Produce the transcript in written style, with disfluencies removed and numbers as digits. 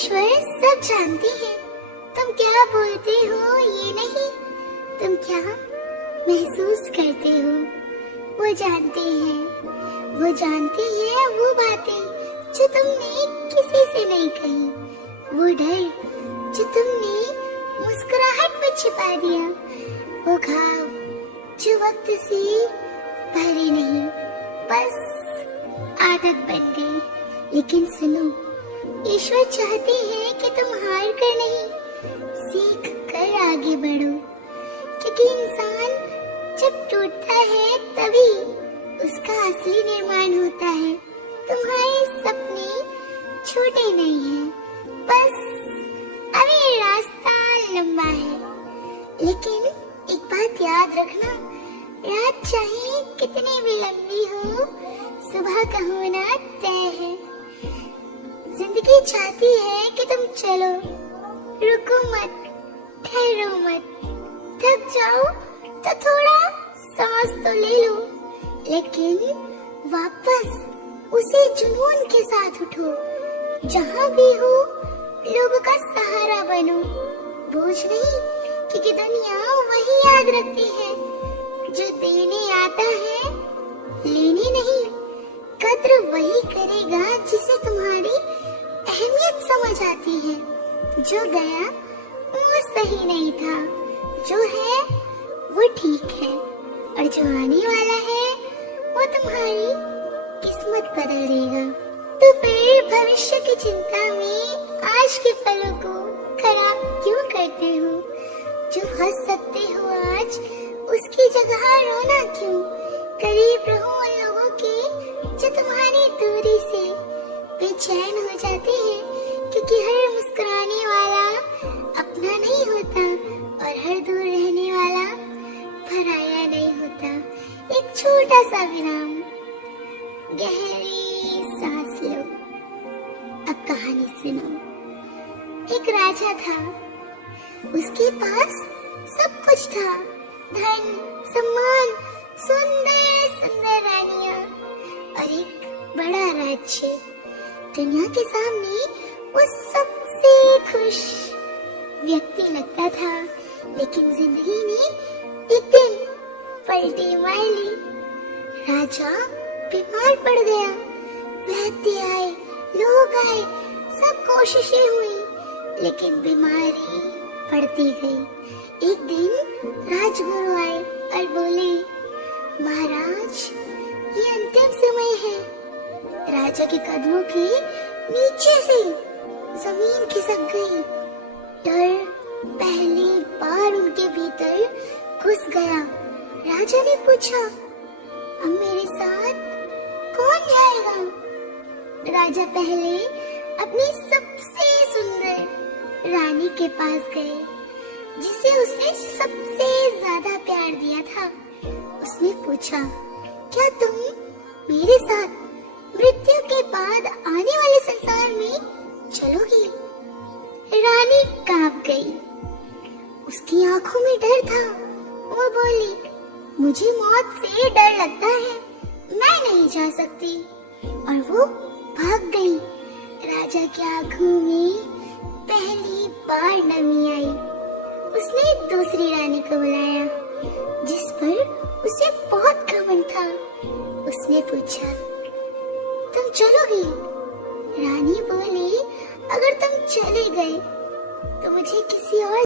ईश्वर सब जानते हैं, तुम क्या बोलते हो ये नहीं, तुम क्या महसूस करते हो वो जानते हैं। वो जानते हैं वो बातें जो तुमने किसी से नहीं कही, वो डर जो तुमने मुस्कुराहट में छिपा दिया, वो घाव जो वक्त से भरे नहीं बस आदत बन गई। लेकिन सुनो, ईश्वर चाहते हैं कि तुम हार कर नहीं, सीख कर आगे बढ़ो, क्योंकि इंसान जब टूटता है तभी उसका असली निर्माण होता है। तुम्हारे सपने छोटे नहीं हैं, बस अभी रास्ता लंबा है। लेकिन एक बात याद रखना, रात चाहे कितनी भी लंबी हो, सुबह का होना तय है। जिंदगी चाहती है कि तुम चलो, रुको मत, ठहरो मत, थक जाओ तो थोड़ा सांस तो ले लो, लेकिन वापस उसी जुनून के साथ उठो। जहाँ भी हो लोगों का सहारा बनो, बोझ नहीं, क्योंकि दुनिया वही याद रखती है जो देने आता है, लेने नहीं। कद्र वही करेगा जिसे तुम्हारी अहमियत समझ आती है। जो गया वो सही नहीं था, जो है वो ठीक है, और जो आने वाला है वो तुम्हारी किस्मत बदल देगा। तो फिर भविष्य की चिंता में आज के पलों को खराब क्यों करते हो? जो हंस सकते हो आज, उसकी जगह रोना क्यों? करीब रहो उन लोगों के जो तुम्हारी दूरी से बेचैन हो जाते हैं, क्योंकि हर मुस्कुराने वाला अपना नहीं होता और हर दूर रहने वाला पराया नहीं होता। एक छोटा सा विराम, गहरी सांस लो, अब कहानी सुनो। एक राजा था, उसके पास सब कुछ था, धन, सम्मान, सुंदर सुंदर रानियां और एक बड़ा राज्य। दुनिया के सामने वो सबसे खुश व्यक्ति लगता था, लेकिन जिंदगी ने एक दिन पलटी मार ली। राजा बीमार पड़ गया, वैद्य आए, लोग आए, सब कोशिशें हुई, लेकिन बीमारी बढ़ती गई। एक दिन राजगुरु आए और बोले, महाराज ये अंतिम समय है। राजा के कदमों के नीचे से जमीन खिसक गई। डर पहली बार उनके भीतर घुस गया। राजा ने पूछा, अब मेरे साथ कौन जाएगा? राजा पहले अपनी सबसे सुंदर रानी के पास गए, जिसे उसने सबसे ज्यादा प्यार दिया था। उसने पूछा, क्या तुम मेरे साथ मृत्यु के बाद आने वाले संसार में चलोगी? रानी कांप गई, उसकी आंखों में डर था। वो बोली, मुझे मौत से डर लगता है, मैं नहीं जा सकती। और वो भाग गई। राजा की आंखों में पहली बार नमी आई। उसने दूसरी रानी को बुलाया, जिस पर उसे बहुत घमंड था। उसने पूछा, तुम चलोगी? रानी बोली, अगर तुम चले गए तो मुझे किसी और